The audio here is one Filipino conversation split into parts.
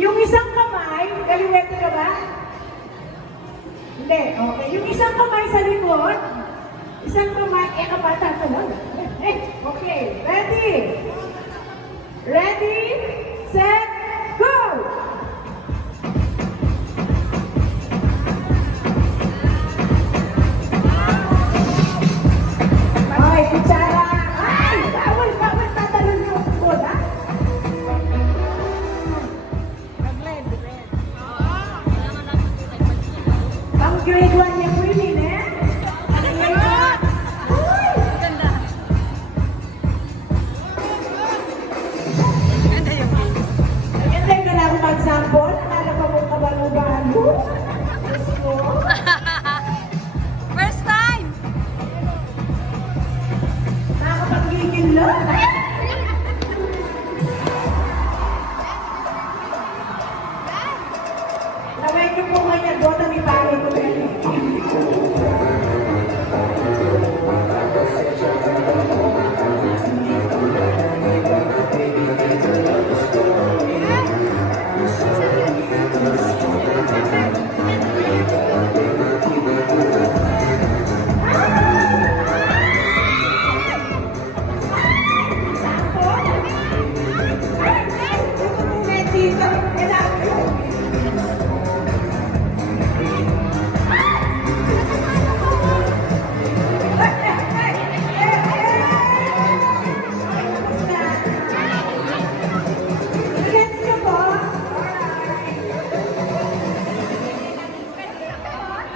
Yung isang kamay, kaliwete ka ba? Hindi, okay. Yung isang kamay sa likod, isang kamay, kapata ka lang. Okay, ready? Ready, set, go! Ay, kutsara! Ay, bawal, tatalon yung bola. Ang grade 1 niya po yun, eh? Ano yun? Uy! Maganda yung na ako mag-sample. Akala pa mong kabalo-balo. Diyos ko. First time! Nakakapagigil lang. Laway niyo po kanya doon na may palo ko rin.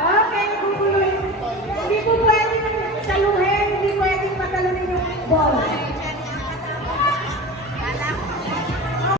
Okay, hindi po pwedeng saluhin, hindi pwedeng patalunin yung ball.